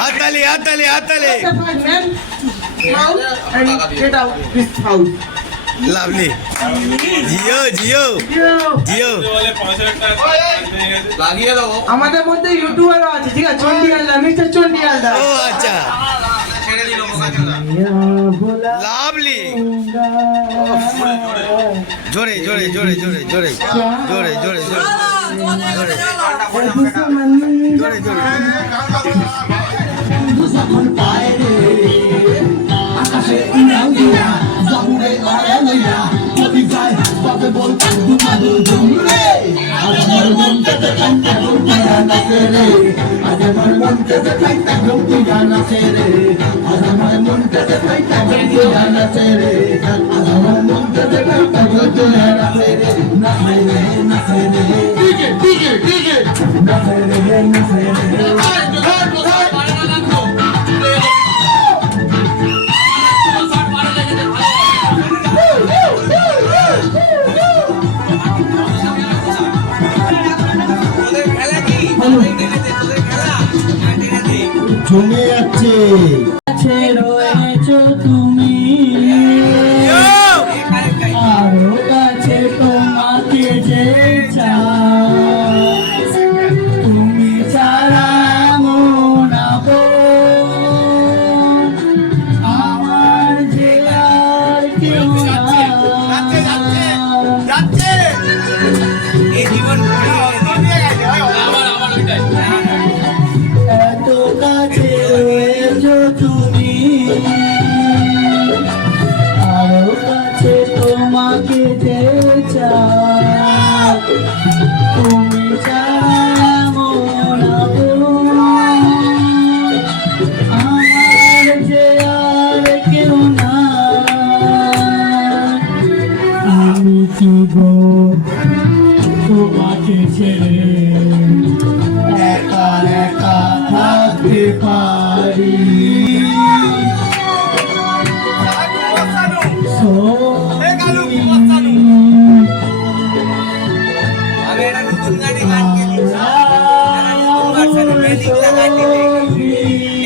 হাততালি হাততালি হাততালি লাভলি জিও জিও জিও লাগিয়ে দেবো। আমাদের মধ্যে ইউটিউবারও আছে, ঠিক আছে? চন্ডিয়ালদা, মিস্টার চন্ডিয়ালদা। ও আচ্ছা লাভলি জোরে জোরে জোরে জোরে জোরে জোরে জোরে জোরে জোরে জোরে জমে যাচ্ছে রয়েছো তুমি আরো কাছে তোমাকে যে তুমি ছাড়া মন আমার যে আর কেউ এত কাছে রয়েছো তুমি আরো কাছে তোমাকে যে তুমি ছাড়া মন আমার যে আর কেউ না আমি কি গো তোমাকে ছেড়ে একা একা থাকতে পারি আমি একটা নতুন গাড়ি গান গেছি, নতুন ভার্সনে মেয়েদিকটা গান দিতে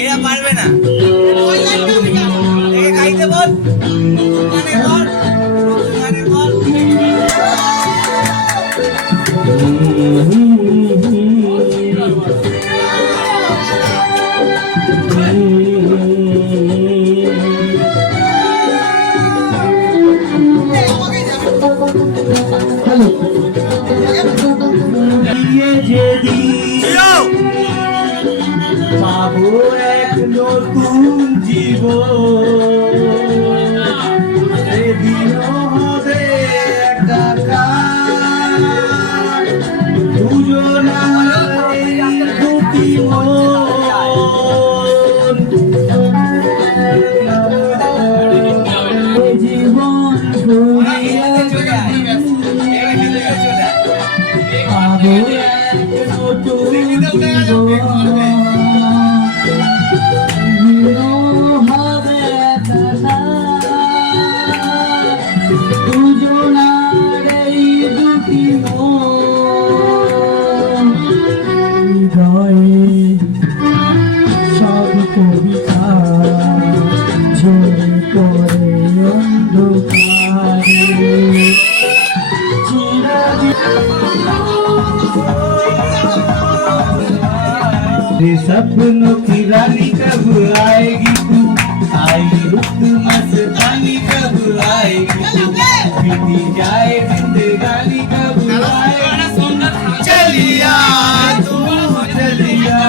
এরা পারবে না। এ গাইতে বল, নতুন গানে বল, নতুন গানে বল। পাবো এক নতুন জীবন সেদিনও হবে একাকার দুজনার দুটি মন জীবন ঘুরিয়ে পাবো এক নতুন জীবন দুজনার এই দুটি হৃদয়ে সব কবিতা ঝরে পড়ে অন্ধকারে सपनों की रानी कब आएगी तू आएगी रुत मस्तानी कब आएगी तू बीती जाए जिंदगानी कब आएगी चलिया तू चलिया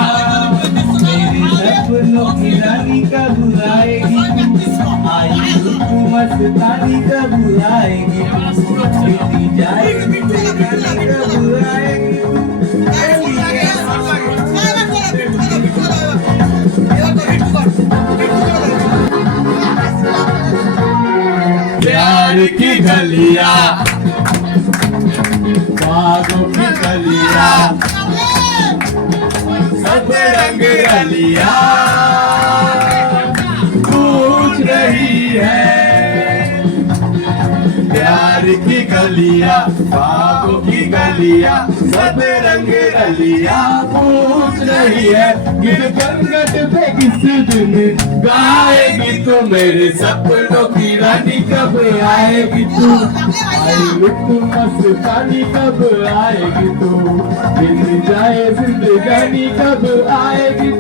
मेरे सपनों की रानी कब आएगी तू आएगी रुत मस्तानी कब आएगी बीती जाए जिंदगानी कब आएगी प्यार की गलियां बागों की गलियां सब रंग गलियां पूछ रही है प्यार की गलियां बागों की गलियां सब रंग रलियां पूछ रही है गिर पंगत पे किस दिन गाएगी तू मेरे सपनों की रानी कब आएगी तू आई लुट मस्तानी कब आएगी तू मिल जाए जिंदगानी कब आएगी